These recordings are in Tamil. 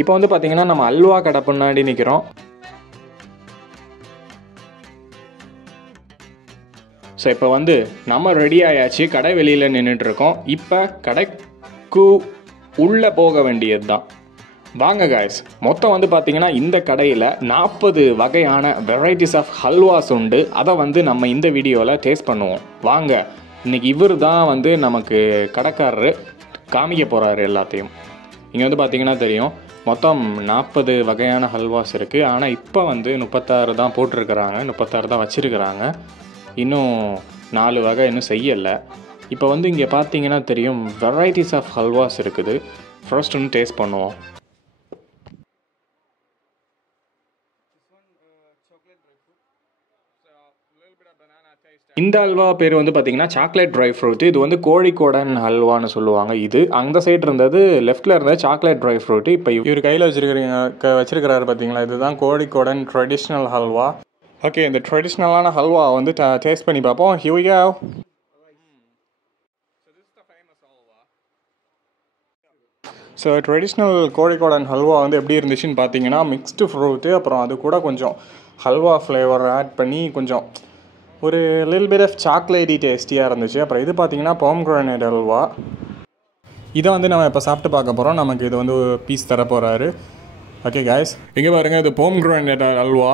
இப்போ வந்து பார்த்திங்கன்னா நம்ம அல்வா கடை முன்னாடி நிற்கிறோம். ஸோ இப்போ வந்து நம்ம ரெடி ஆயாச்சு, கடை வெளியில் நின்றுட்டுருக்கோம். இப்போ கடைக்கு உள்ளே போக வேண்டியது தான். வாங்க காய்ஸ். மொத்தம் வந்து பார்த்திங்கன்னா இந்த கடையில் 40 வகையான வெரைட்டிஸ் ஆஃப் ஹல்வாஸ் உண்டு. அதை வந்து நம்ம இந்த வீடியோவில் டேஸ்ட் பண்ணுவோம். வாங்க. இன்றைக்கி இவர் தான் வந்து நமக்கு கடைக்காரரு காமிக்க போகிறாரு எல்லாத்தையும். இங்கே வந்து பார்த்திங்கன்னா தெரியும், மொத்தம் 40 வகையான ஹல்வாஸ் இருக்குது. ஆனால் இப்போ வந்து 36 தான் போட்டிருக்கிறாங்க, 36 தான் வச்சுருக்கிறாங்க. இன்னும் 4 வகை இன்னும் செய்யலை. இப்போ வந்து இங்கே பார்த்தீங்கன்னா தெரியும், வெரைட்டிஸ் ஆஃப் ஹல்வாஸ் இருக்குது. ஃபர்ஸ்ட் ஒன்று டேஸ்ட் பண்ணுவோம். இந்த ஹல்வா பேர் வந்து பார்த்தீங்கன்னா சாக்லேட் ட்ரை ஃப்ரூட். இது வந்து கோழிக்கோடன் ஹல்வான்னு சொல்லுவாங்க. இது அந்த சைடு இருந்தது, லெஃப்டில் இருந்தது சாக்லேட் ட்ரை ஃப்ரூட். இப்போ இவர் கையில் வச்சிருக்கிறாரு பார்த்தீங்களா, இதுதான் கோழிக்கோடன் ட்ரெடிஷ்னல் ஹல்வா. ஓகே, இந்த ட்ரெடிஷ்னலான ஹல்வா வந்து டேஸ்ட் பண்ணி பார்ப்போம். Here we go. So traditional கோழிக்கோடன் ஹல்வா வந்து எப்படி இருந்துச்சுன்னு பார்த்தீங்கன்னா, மிக்ஸ்டு ஃப்ரூட்டு, அப்புறம் அது கூட கொஞ்சம் ஹல்வா ஃப்ளேவர் ஆட் பண்ணி கொஞ்சம் ஒரு லிட்டில் பிட் ஆஃப் சாக்லேட்டி டேஸ்டியாக இருந்துச்சு. அப்புறம் இது பார்த்தீங்கன்னா பொமோகிரானேட் ஹல்வா. இதை வந்து நம்ம இப்போ சாப்பிட்டு பார்க்க போகிறோம். நமக்கு இது வந்து பீஸ் தர போகிறாரு. ஓகே காய்ஸ், இங்கே பாருங்கள், இது பொமோகிரானேட் ஹல்வா.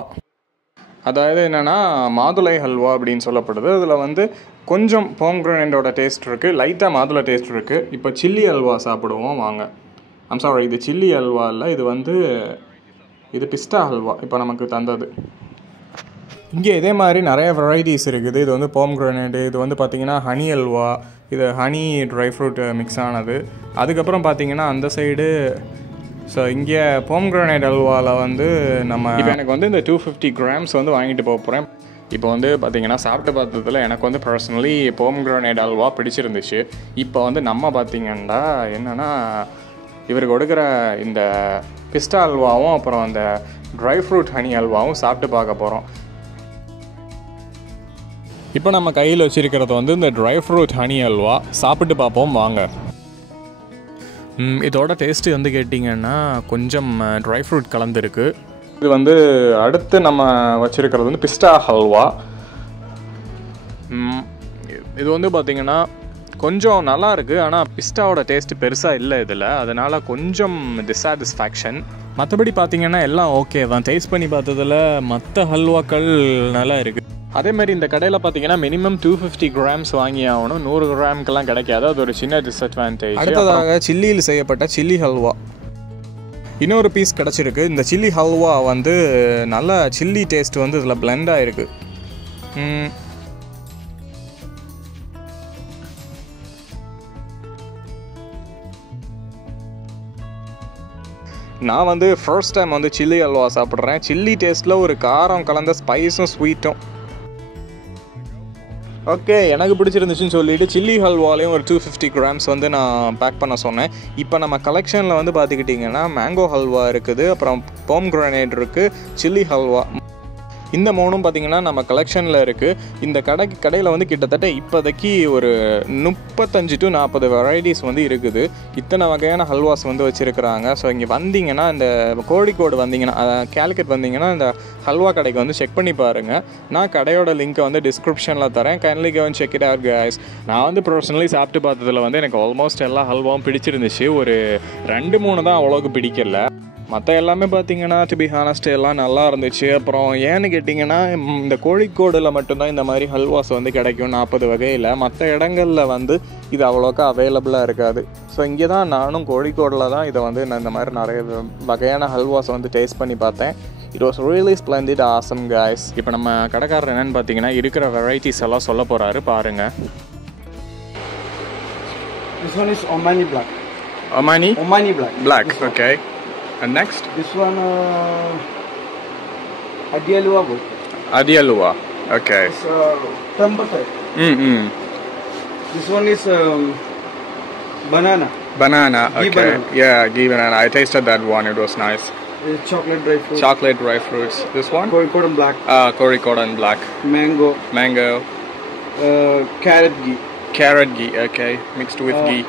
அதாவது என்னென்னா மாதுளை ஹல்வா அப்படின்னு சொல்லப்படுது. அதில் வந்து கொஞ்சம் பொமோகிரானேட்டோட டேஸ்ட் இருக்குது, லைட்டாக மாதுளை டேஸ்ட் இருக்குது. இப்போ சில்லி ஹல்வா சாப்பிடுவோம் வாங்க. சாரி, இது சில்லி ஹல்வா இல்லை, இது பிஸ்தா ஹல்வா இப்போ நமக்கு தந்தது. இங்கே இதே மாதிரி நிறைய வெரைட்டிஸ் இருக்குது. இது வந்து பொமோகிரானேட், இது வந்து பார்த்திங்கன்னா ஹனி ஹல்வா, இது ஹனி ட்ரை ஃப்ரூட் மிக்ஸ் ஆனது. அதுக்கப்புறம் பார்த்திங்கன்னா அந்த சைடு ஸோ இங்கே பொமோகிரானேட் ஹல்வாவில் வந்து நம்ம இப்போ எனக்கு வந்து இந்த 250 கிராம்ஸ் வந்து வாங்கிட்டு போக போகிறேன். இப்போ வந்து பார்த்திங்கன்னா சாப்பிட்டு பார்த்ததில் எனக்கு வந்து பர்சனலி பொமோகிரானேட் ஹல்வா பிடிச்சிருந்துச்சு. இப்போ வந்து நம்ம பார்த்திங்கன்னா என்னென்னா இவர் கொடுக்குற இந்த பிஸ்தா ஹல்வாவும் அப்புறம் அந்த ட்ரை ஃப்ரூட் ஹனி ஹல்வாவும் சாப்பிட்டு பார்க்க போகிறோம். இப்போ நம்ம கையில் வச்சுருக்கிறது வந்து இந்த ட்ரை ஃப்ரூட் ஹனி ஹல்வா. சாப்பிட்டு பார்ப்போம் வாங்க. இதோட டேஸ்ட்டு வந்து கேட்டிங்கன்னா கொஞ்சம் ட்ரை ஃப்ரூட் கலந்துருக்கு. இது வந்து அடுத்து நம்ம வச்சுருக்கிறது வந்து பிஸ்தா ஹல்வா. இது வந்து பார்த்திங்கன்னா கொஞ்சம் நல்லா இருக்குது, ஆனால் பிஸ்தாவோட டேஸ்ட்டு பெருசாக இல்லை இதில், அதனால் கொஞ்சம் டிஸாட்டிஸ்ஃபேக்ஷன். மற்றபடி பார்த்திங்கன்னா எல்லாம் ஓகே தான். டேஸ்ட் பண்ணி பார்த்ததில் மற்ற ஹல்வாக்கள் நல்லா இருக்குது. அதே மாதிரி இந்த கடையில் பார்த்தீங்கன்னா மினிமம் 250 கிராம்ஸ் வாங்கி ஆகணும். 100 கிராமுக்கெல்லாம் கிடைக்காது, அது ஒரு சின்ன டிஸ்அட்வான்டேஜ். அடுத்ததாக சில்லியில் செய்யப்பட்ட சில்லி ஹல்வா இன்னொரு பீஸ் கிடச்சிருக்கு. இந்த சில்லி ஹல்வா வந்து நல்ல சில்லி டேஸ்ட் வந்து இதில் பிளெண்ட் ஆகிருக்கு. நான் வந்து ஃபர்ஸ்ட் டைம் வந்து சில்லி ஹல்வா சாப்பிட்றேன். சில்லி டேஸ்ட்டில் ஒரு காரம் கலந்த ஸ்பைஸும் ஸ்வீட்டும். ஓகே, எனக்கு பிடிச்சிருந்துச்சுன்னு சொல்லிவிட்டு சில்லி ஹல்வாலையும் ஒரு 250 கிராம்ஸ் வந்து நான் பேக் பண்ண சொன்னேன். இப்போ நம்ம கலெக்ஷனில் வந்து பார்த்துக்கிட்டிங்கன்னா மேங்கோ ஹல்வா இருக்குது, அப்புறம் பொமோகிரானேட் இருக்குது, சில்லி ஹல்வா, இந்த மூணும் பார்த்திங்கன்னா நம்ம கலெக்ஷனில் இருக்குது. இந்த கடையில் வந்து கிட்டத்தட்ட இப்போதைக்கு ஒரு 35 to 40 வெரைட்டிஸ் வந்து இருக்குது. இத்தனை வகையான ஹல்வாஸ் வந்து வச்சுருக்கிறாங்க. ஸோ இங்கே வந்தீங்கன்னா, இந்த கோழிக்கோடு வந்தீங்கன்னா, கேலிக்கட் வந்தீங்கன்னா இந்த ஹல்வா கடைக்கு வந்து செக் பண்ணி பாருங்கள். நான் கடையோட லிங்க்கை வந்து டிஸ்கிரிப்ஷனில் தரேன். Kindly go and check it out guys. நான் வந்து பர்சனலி சாப்பிட்டு பார்த்ததில் வந்து எனக்கு ஆல்மோஸ்ட் எல்லா ஹல்வாவும் பிடிச்சிருந்துச்சு. ஒரு 2-3 தான் அவ்வளோக்கு பிடிக்கல. மற்ற எல்லாமே பார்த்தீங்கன்னா டு பி ஹானஸ்ட் எல்லாம் நல்லா இருந்துச்சு. அப்புறம் ஏன்னு கேட்டிங்கன்னா, இந்த கோழிக்கோடில் மட்டும்தான் இந்த மாதிரி ஹல்வாஸ் வந்து கிடைக்கும் 40 வகையில். மற்ற இடங்களில் வந்து இது அவ்வளோக்கா அவைலபிளாக இருக்காது. ஸோ இங்கே தான் நானும் கோழிக்கோடில் தான் இதை வந்து நான் இந்த மாதிரி நிறைய வகையான ஹல்வாஸ் வந்து டேஸ்ட் பண்ணி பார்த்தேன். It was really ஸ்ப்ளெண்டிட், awesome guys. இப்போ நம்ம கடைக்காரர் என்னென்னு பார்த்தீங்கன்னா இருக்கிற வெரைட்டிஸ் எல்லாம் சொல்ல போகிறாரு, பாருங்கள். This one is Omani black. Omani black. Okay. And next? This one Adi Halwa. Adi Halwa. Okay. It's Tamba type. This one is banana. Okay. Banana. Yeah, ghee banana. I tasted that one. It was nice. Chocolate dry fruits. Chocolate dry fruits. This one? Kozhikode black. Kozhikode black. Mango. Carrot ghee. Okay. Mixed with ghee.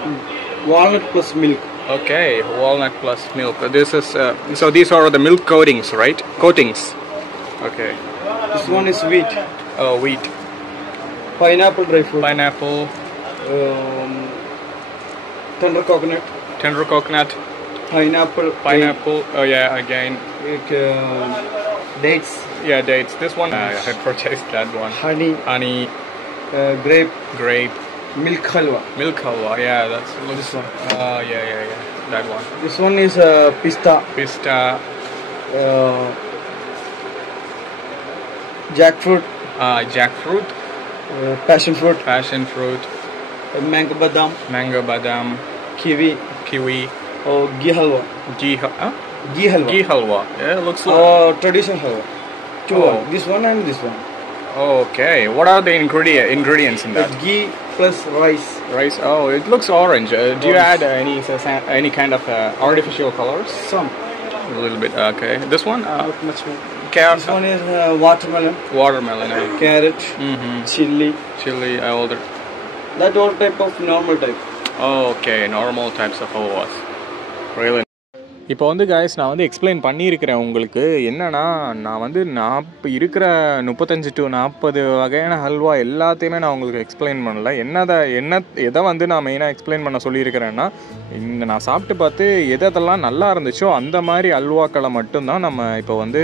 Walnut plus milk. Okay, walnut plus milk. This is so these are the milk coatings, right? Coatings. Okay. This one is wheat. Oh, wheat. Pineapple dry fruit. Pineapple. Tender coconut. Tender coconut. Pineapple. Pineapple. Oh yeah, again. Dates. Yeah, dates. This one I had purchased that one. Honey. Honey. Grape. Grape. Milk halwa. Milk halwa. Yeah, that's This one. yeah. That one. This one is pista. Pista. Jackfruit. Jackfruit. Passion fruit. Passion fruit. Mango badam. Mango badam. Kiwi. Kiwi. Oh, ghee halwa. Ghee Ghee halwa. Yeah, looks like. Traditional halwa. Two. Oh. This one and this one. Okay. What are the ingredients in that? Ghee plus rice. Rice. Oh, it looks orange. Do you add any kind of artificial colors? Some. A little bit. Okay. This one. Not much more. Carrot. This one is watermelon. Watermelon. Carrot. Chili. Chili. All the. That all type of normal type. Okay. Normal types of halwas. Really. இப்போ வந்து காய்ஸ் நான் வந்து எக்ஸ்பிளைன் பண்ணியிருக்கிறேன் உங்களுக்கு. என்னென்னா நான் இருக்கிற 35 to 40 வகையான ஹல்வா எல்லாத்தையுமே நான் உங்களுக்கு எக்ஸ்பிளைன் பண்ணல. எதை வந்து நான் மெயினாக எக்ஸ்பிளைன் பண்ண சொல்லியிருக்கிறேன்னா, நான் சாப்பிட்டு பார்த்து எதெல்லாம் நல்லா இருந்துச்சோ அந்த மாதிரி அல்வாக்களை மட்டும்தான் நம்ம இப்போ வந்து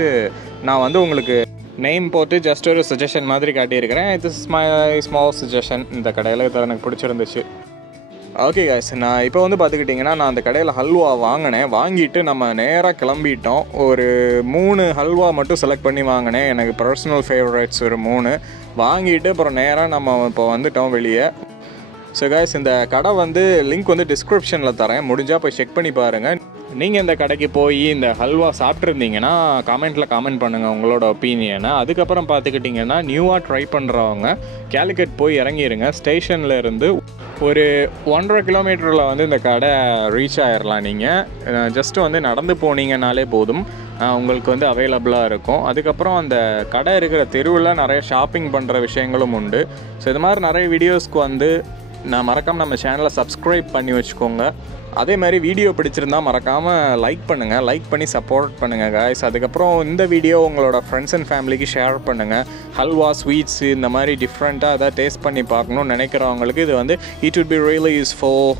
நான் வந்து உங்களுக்கு நேம் போட்டு ஜஸ்ட் ஒரு சஜஷன் மாதிரி காட்டியிருக்கிறேன். இது மை ஸ்மால் சஜஷன். இந்த கடையில் இதை எனக்கு பிடிச்சிருந்துச்சு. ஓகே காய்ஸ், நான் இப்போ வந்து பார்த்துக்கிட்டிங்கன்னா நான் அந்த கடையில் ஹல்வா வாங்கிட்டு நம்ம நேராக கிளம்பிட்டோம். ஒரு 3 ஹல்வா மட்டும் செலக்ட் பண்ணி வாங்கினேன். எனக்கு பர்சனல் ஃபேவரேட்ஸ் ஒரு 3 வாங்கிட்டு அப்புறம் நேராக நம்ம இப்போ வந்துட்டோம் வெளியே. ஸோ காய்ஸ், இந்த கடை வந்து லிங்க் வந்து டிஸ்கிரிப்ஷனில் தரேன், முடிஞ்சால் போய் செக் பண்ணி பாருங்கள். நீங்கள் இந்த கடைக்கு போய் இந்த ஹல்வா சாப்பிட்ருந்தீங்கன்னா கமெண்ட் பண்ணுங்கள் உங்களோட ஒப்பீனியனை. அதுக்கப்புறம் பார்த்துக்கிட்டிங்கன்னா நியூவாக ட்ரை பண்ணுறவங்க கேலிக்கட் போய் இறங்கிடுங்க. ஸ்டேஷனில் இருந்து ஒரு 1.5 கிலோமீட்டரில் வந்து இந்த கடை ரீச் ஆகிடலாம். நீங்கள் ஜஸ்ட்டு வந்து நடந்து போனீங்கன்னாலே போதும், உங்களுக்கு வந்து அவைலபிளாக இருக்கும். அதுக்கப்புறம் அந்த கடை இருக்கிற தெருவில் நிறைய ஷாப்பிங் பண்ணுற விஷயங்களும் உண்டு. ஸோ இது மாதிரி நிறைய வீடியோஸ்க்கு வந்து நான் மறக்காமல் நம்ம சேனலை சப்ஸ்கிரைப் பண்ணி வச்சுக்கோங்க. அதே மாதிரி வீடியோ பிடிச்சிருந்தால் மறக்காமல் லைக் பண்ணுங்கள், லைக் பண்ணி சப்போர்ட் பண்ணுங்கள் காய்ஸ். அதுக்கப்புறம் இந்த வீடியோ உங்களோட ஃப்ரெண்ட்ஸ் அண்ட் ஃபேமிலிக்கு ஷேர் பண்ணுங்கள். ஹல்வா, ஸ்வீட்ஸு இந்த மாதிரி டிஃப்ரெண்ட்டாக எதாவது டேஸ்ட் பண்ணி பார்க்கணுன்னு நினைக்கிறவங்களுக்கு இது வந்து it would be really useful.